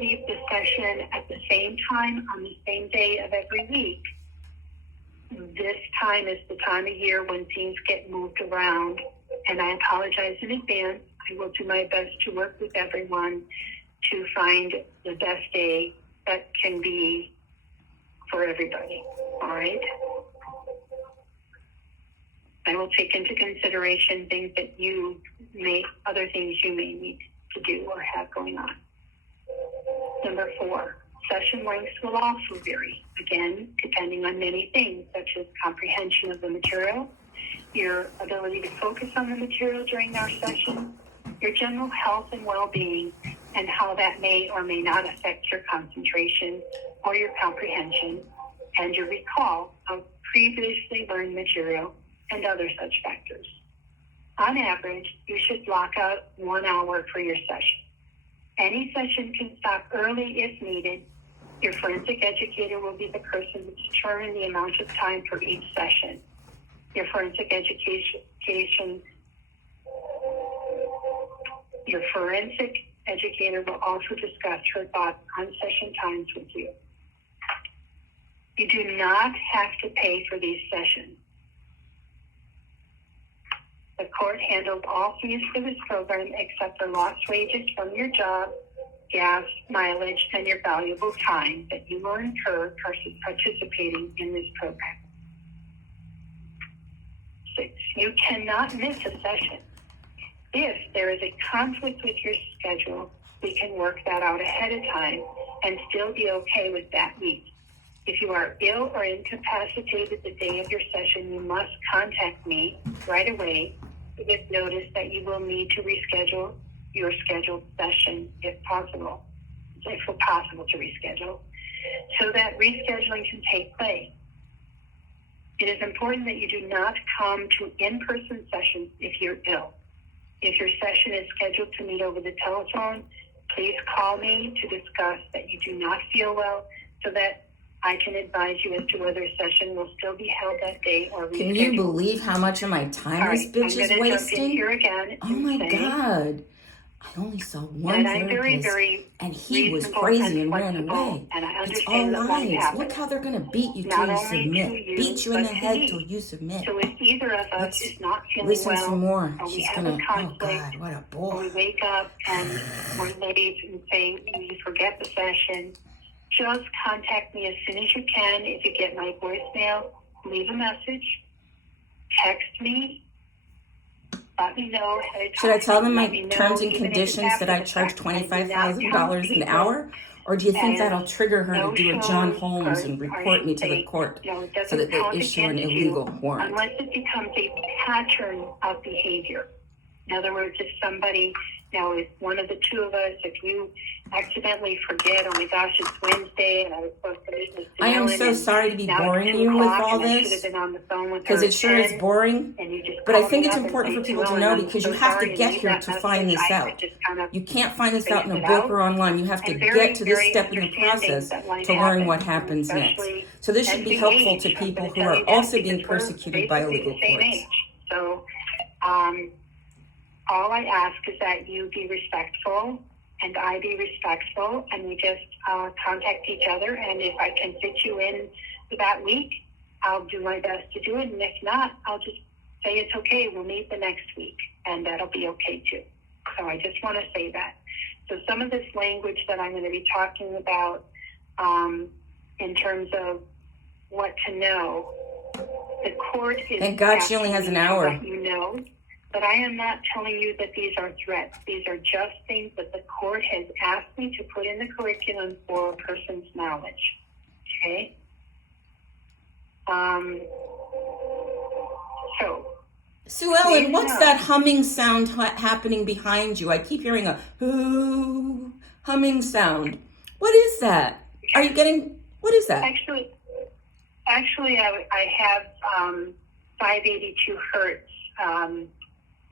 leave the session at the same time on the same day of every week. This time is the time of year when things get moved around, and I apologize in advance. I will do my best to work with everyone to find the best day that can be for everybody. All right? I will take into consideration things that other things you may need to do or have going on. Number 4, session lengths will also vary, again, depending on many things, such as comprehension of the material, your ability to focus on the material during our session, your general health and well-being, and how that may or may not affect your concentration or your comprehension, and your recall of previously learned material, and other such factors. On average, you should block out 1 hour for your session. Any session can stop early if needed. Your forensic educator will be the person to determine the amount of time for each session. Your forensic educator will also discuss her thoughts on session times with you. You do not have to pay for these sessions. The court handles all fees for this program except for lost wages from your job, gas, mileage, and your valuable time that you will incur participating in this program. 6, you cannot miss a session. If there is a conflict with your schedule, we can work that out ahead of time and still be okay with that week. If you are ill or incapacitated the day of your session, you must contact me right away to give notice that you will need to reschedule your scheduled session if possible to reschedule, so that rescheduling can take place. It is important that you do not come to in-person sessions if you're ill. If your session is scheduled to meet over the telephone, please call me to discuss that you do not feel well so that I can advise you as to whether a session will still be held that day or rescheduled. Can you believe how much of my time this bitch is wasting? Here again oh my God. I only saw one therapist, and he was crazy and ran away. It's all lies. Look how they're going to beat you till you submit. Beat you in the head till you submit. So if either of us is not feeling listen well, some more. or She's we have gonna, a conflict, oh God, what a or boy. we wake up and we're late and say you forget the session, just contact me as soon as you can. If you get my voicemail, leave a message, text me, let me know. Should I tell them my terms and conditions that I charge $25,000 an hour? Or do you think that'll trigger her to do a John Holmes and report me to the court so that they issue an illegal warrant? Unless it becomes a pattern of behavior. In other words, if somebody, if one of the two of us, if you accidentally forget, oh my gosh, it's Wednesday and I was supposed to meet with Suellen. I am so sorry to be boring you with all this, because it sure is boring, but I think it's important for people to know, because you have to get here to find this out. You can't find this out in a book or online. You have to get to this step in the process to learn what happens next. So this should be helpful to people who are also being persecuted by illegal courts. So all I ask is that you be respectful and I be respectful, and we just contact each other. And if I can fit you in for that week, I'll do my best to do it. And if not, I'll just say it's okay. We'll meet the next week, and that'll be okay too. So I just want to say that. So some of this language that I'm going to be talking about in terms of what to know, the court is... Thank God she only has an hour. You know. But I am not telling you that these are threats. These are just things that the court has asked me to put in the curriculum for a person's knowledge. Okay? Suellen, what's that humming sound happening behind you? I keep hearing a ooh, humming sound. What is that? Are you getting, what is that? Actually, I have 582 hertz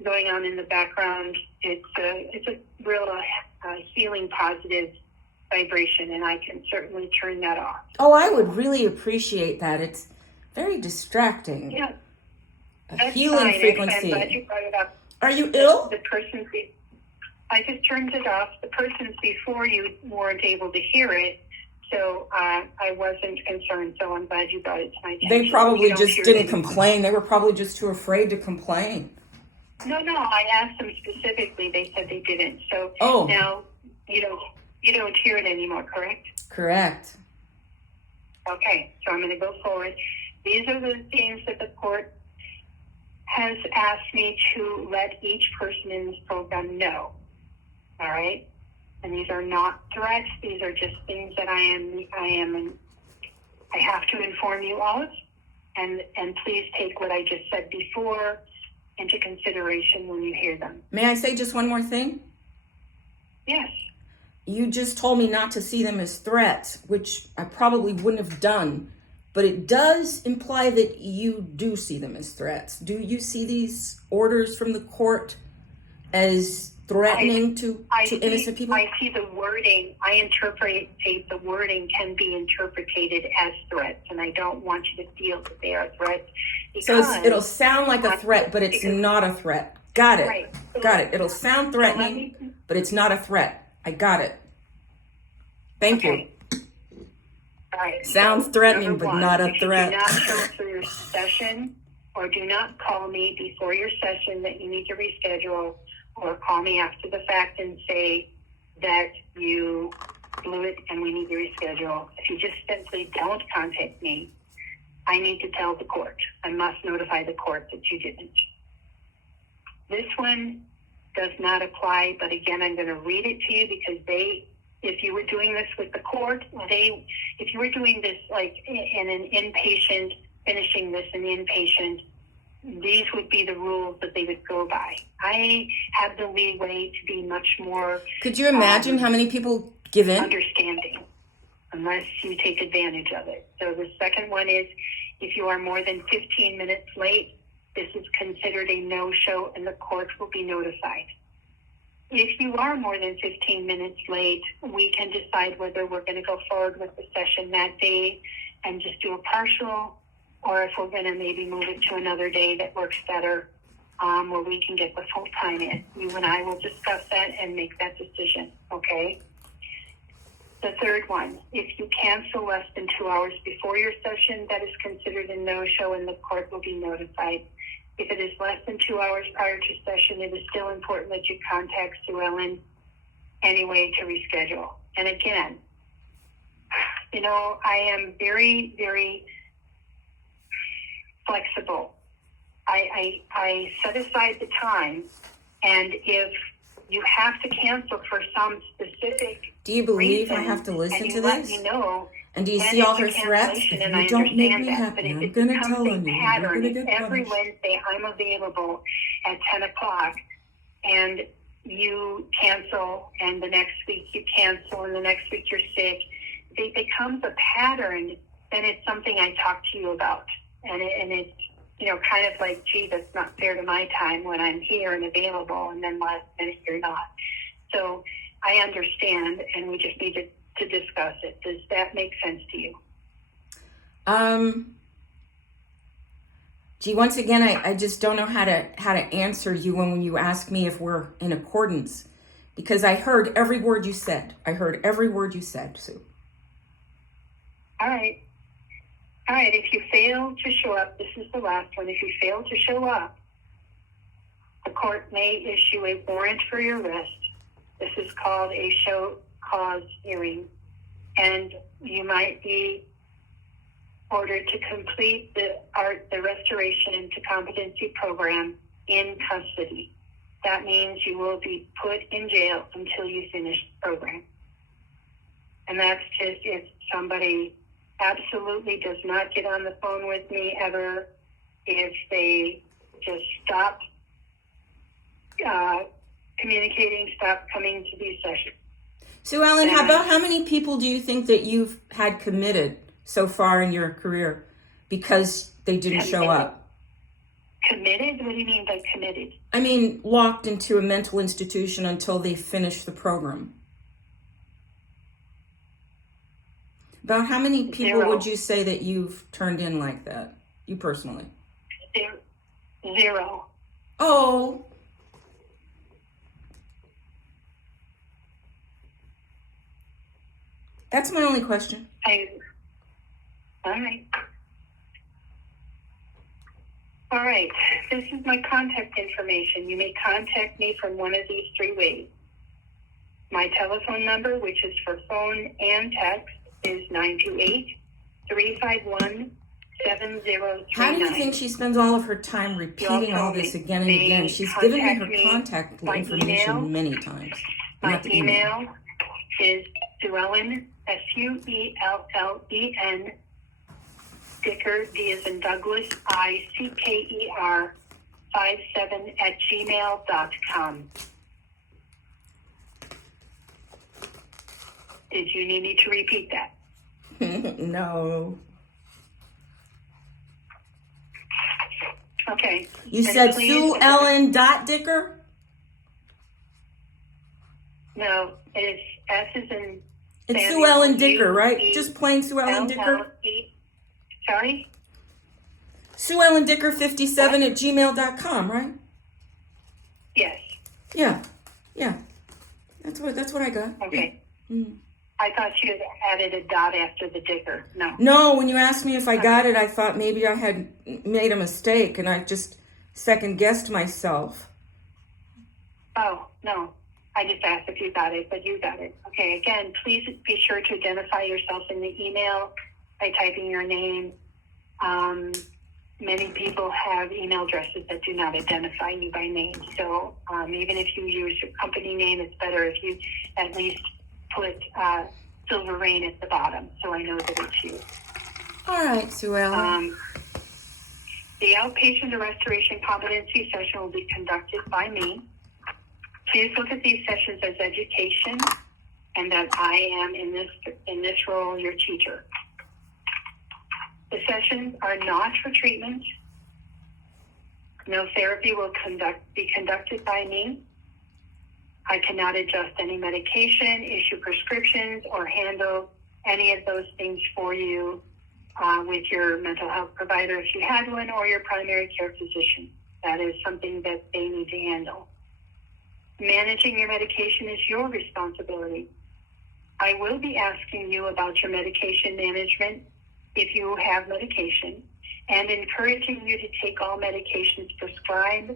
going on in the background. It's a real healing, positive vibration, and I can certainly turn that off. Oh, I would really appreciate that. It's very distracting. Yeah. A healing frequency. I'm glad you brought it up. Are you ill? The person, I just turned it off. The persons before you weren't able to hear it, so I wasn't concerned. So I'm glad you brought it to my attention. They probably just didn't complain. They were probably just too afraid to complain. No, I asked them specifically. They said they didn't. So now you don't hear it anymore, correct? Correct. Okay, so I'm going to go forward. These are the things that the court has asked me to let each person in this program know. All right, and these are not threats. These are just things that I have to inform you of, and please take what I just said before into consideration when you hear them. May I say just one more thing? Yes. You just told me not to see them as threats, which I probably wouldn't have done, but it does imply that you do see them as threats. Do you see these orders from the court as threatening to innocent people? I see the wording. I interpret the wording can be interpreted as threats, and I don't want you to feel that they are threats. So it'll sound like a threat, but it's not a threat. Got it. Right. Got it. It'll sound threatening, but it's not a threat. I got it. Thank you. All right. Sounds threatening, but not a threat. Do not show up for your session, or do not call me before your session that you need to reschedule, or call me after the fact and say that you blew it and we need to reschedule. If you just simply don't contact me, I need to tell the court. I must notify the court that you didn't. This one does not apply, but again, I'm going to read it to you because if you were doing this with the court, if you were doing this like in an inpatient, finishing this in inpatient, these would be the rules that they would go by. I have the leeway to be much more... Could you imagine how many people give in? Understanding, unless you take advantage of it. So the second one is, if you are more than 15 minutes late, this is considered a no-show and the court will be notified. If you are more than 15 minutes late, we can decide whether we're going to go forward with the session that day and just do a partial, or if we're going to maybe move it to another day that works better, where we can get the full time in. You and I will discuss that and make that decision, okay? The third one, if you cancel less than 2 hours before your session, that is considered a no-show and the court will be notified. If it is less than 2 hours prior to session, it is still important that you contact Suellen anyway to reschedule. And again, I am very, very flexible. I set aside the time, and if you have to cancel for some specific Do you believe reason, I have to listen to let this? me know, and do you see all her threats? If you don't make me happy, I'm going to tell on you. You're going to get punished. Every Wednesday, I'm available at 10 o'clock, and you cancel, and the next week you cancel, and the next week you're sick. It becomes a pattern, then it's something I talk to you about. And it's, kind of like, gee, that's not fair to my time when I'm here and available, and then last minute you're not. So I understand, and we just need to discuss it. Does that make sense to you? Gee, once again, I just don't know how to answer you when you ask me if we're in accordance, because I heard every word you said. Sue. All right. If you fail to show up, this is the last one. If you fail to show up, the court may issue a warrant for your arrest. This is called a show cause hearing, and you might be ordered to complete the restoration into competency program in custody. That means you will be put in jail until you finish the program. And that's just if somebody absolutely does not get on the phone with me ever, if they just stop communicating, stop coming to these sessions. Suellen, how many people do you think that you've had committed so far in your career because they didn't show up? Committed? What do you mean by committed? I mean, locked into a mental institution until they finish the program. About how many people would you say that you've turned in like that? You personally? Zero. Oh. That's my only question. All right. All right. This is my contact information. You may contact me from one of these three ways. My telephone number, which is for phone and text, is 928-351-7039. How do you think she spends all of her time repeating all this again and again? She's given me her contact information many times. My email is Suellen, Suellen, Dicker, D as in Douglas, ICKER, 57@gmail.com. Did you need me to repeat that? No. Okay. You said Suellen.Dicker? No, it's S as in It's Suellen Dicker, right? Just plain Suellen Dicker? Sorry? Suellen Dicker 57 at gmail.com, right? Yes. Yeah. That's what I got. Okay. Yeah. Mm. I thought you had added a dot after the Dicker. No. No, when you asked me if I got it, I thought maybe I had made a mistake, and I just second-guessed myself. Oh, no. I just asked if you got it, but you got it. Okay, again, please be sure to identify yourself in the email by typing your name. Many people have email addresses that do not identify you by name. So even if you use your company name, it's better if you at least put Silver Rain at the bottom so I know that it's you. All right, Suellen. The outpatient or restoration competency session will be conducted by me. Please look at these sessions as education and that I am in this role your teacher. The sessions are not for treatment. No therapy will be conducted by me. I cannot adjust any medication, issue prescriptions, or handle any of those things for you with your mental health provider if you had one, or your primary care physician. That is something that they need to handle. Managing your medication is your responsibility. I will be asking you about your medication management if you have medication, and encouraging you to take all medications prescribed,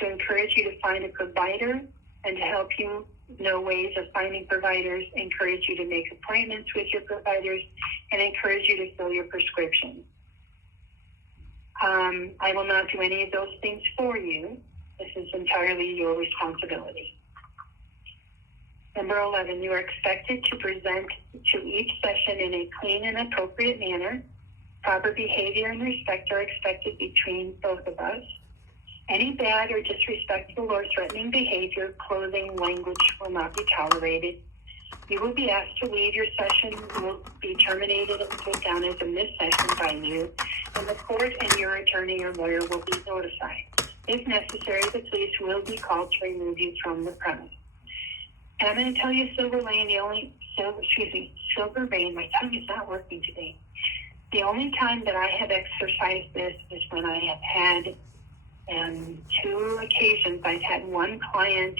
to encourage you to find a provider, and to help you know ways of finding providers, encourage you to make appointments with your providers, and encourage you to fill your prescriptions. I will not do any of those things for you. This is entirely your responsibility. Number 11, you are expected to present to each session in a clean and appropriate manner. Proper behavior and respect are expected between both of us. Any bad or disrespectful or threatening behavior, clothing, language will not be tolerated. You will be asked to leave. Your session will be terminated and put down as a missed session by you, and the court and your attorney or lawyer will be notified. If necessary, the police will be called to remove you from the premise. And I'm going to tell you, Silver Rain, my tongue is not working today. The only time that I have exercised this is when I have had, two occasions, I've had one client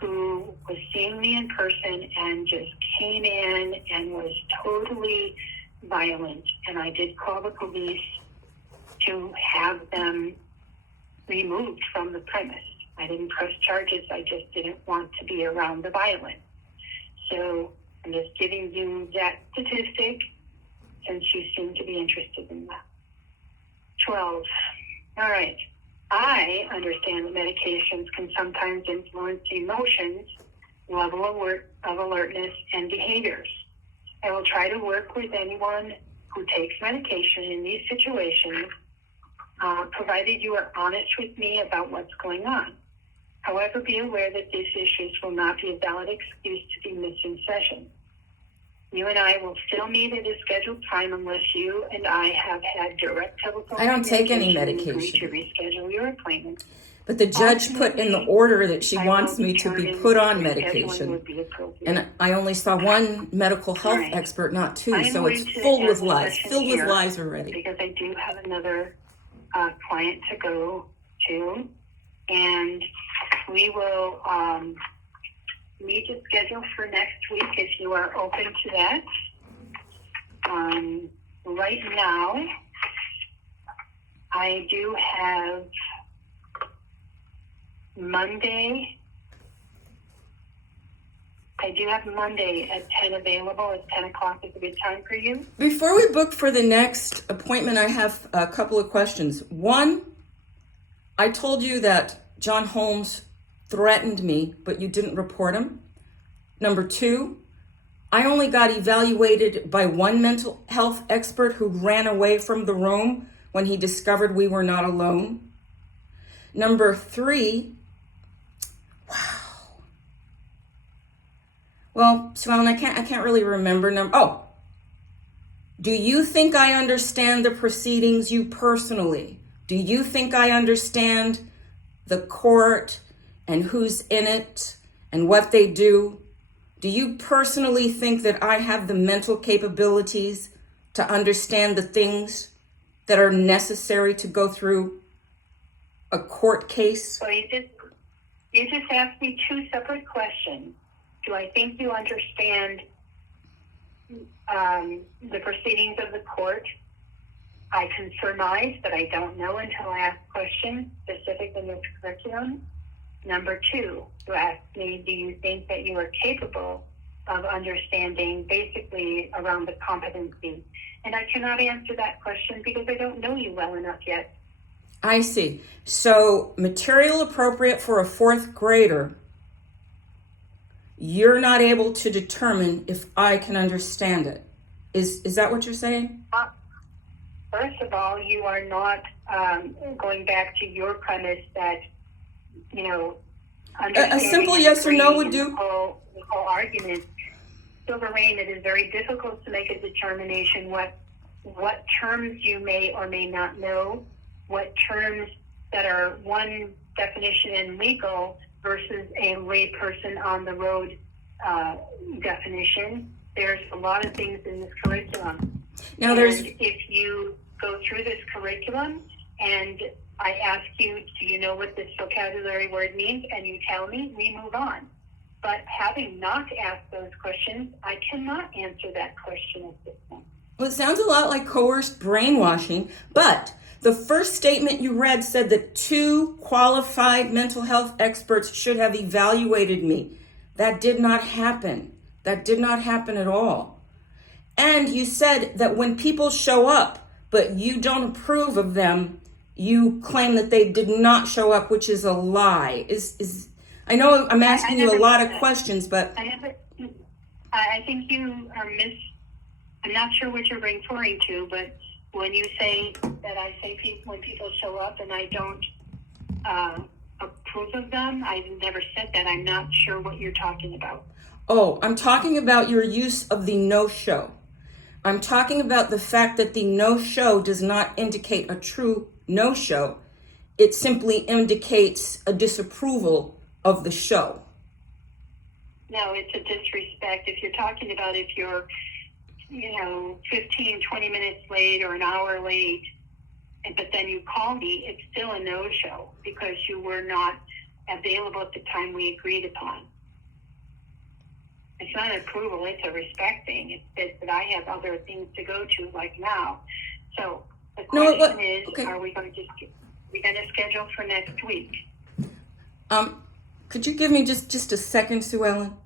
who was seeing me in person and just came in and was totally violent. And I did call the police to have them removed from the premise. I didn't press charges. I just didn't want to be around the violence. So I'm just giving you that statistic since you seem to be interested in that. 12. All right. I understand that medications can sometimes influence emotions, level of alertness, and behaviors. I will try to work with anyone who takes medication in these situations, provided you are honest with me about what's going on. However, be aware that these issues will not be a valid excuse to be missing sessions. You and I will still meet at a scheduled time unless you and I have had direct telephone. I don't take any medication. To reschedule your appointment. But the judge put in the order that she wants me to be put on medication. And I only saw one medical health expert, not two, so it's filled with lies already. Because I do have another client to go to, and we will need to schedule for next week if you are open to that. Right now, I do have Monday. I do have Monday at 10 available. Is 10 o'clock is a good time for you? Before we book for the next appointment, I have a couple of questions. One, I told you that John Holmes threatened me, but you didn't report him. Number two, I only got evaluated by one mental health expert who ran away from the room when he discovered we were not alone. Number three, wow. Well, Suellen, I can't really remember. Do you think I understand the proceedings, you personally? Do you think I understand the court and who's in it and what they do? Do you personally think that I have the mental capabilities to understand the things that are necessary to go through a court case? Well, you just asked me two separate questions. Do I think you understand the proceedings of the court? I can surmise, but I don't know until I ask questions specific in this curriculum. Number two, you asked me, do you think that you are capable of understanding basically around the competency? And I cannot answer that question because I don't know you well enough yet. I see. So material appropriate for a fourth grader, you're not able to determine if I can understand it. Is that what you're saying? First of all, you are not going back to your premise that, a simple yes or no would do. The whole argument. Silver Rain, it is very difficult to make a determination what terms you may or may not know, what terms that are one definition in legal versus a layperson on the road definition. There's a lot of things in this curriculum. Now, and if you go through this curriculum and I ask you, do you know what this vocabulary word means? And you tell me, we move on. But having not asked those questions, I cannot answer that question at this point. Well, it sounds a lot like coerced brainwashing, but the first statement you read said that 2 qualified mental health experts should have evaluated me. That did not happen. That did not happen at all. And you said that when people show up, but you don't approve of them, you claim that they did not show up, which is a lie. I know I'm asking you a lot of questions, but I think you are I'm not sure what you're referring to, but when you say that I say when people show up and I don't approve of them, I've never said that. I'm not sure what you're talking about. Oh, I'm talking about your use of the no-show. I'm talking about the fact that the no-show does not indicate a true no-show. It simply indicates a disapproval of the show. No, it's a disrespect. If you're talking about if you're 15, 20 minutes late or an hour late, but then you call me, it's still a no-show because you were not available at the time we agreed upon. It's not an approval, it's a respect thing. It's that I have other things to go to like now. So the question is, okay. Are we going to schedule for next week? Could you give me just a second, Suellen?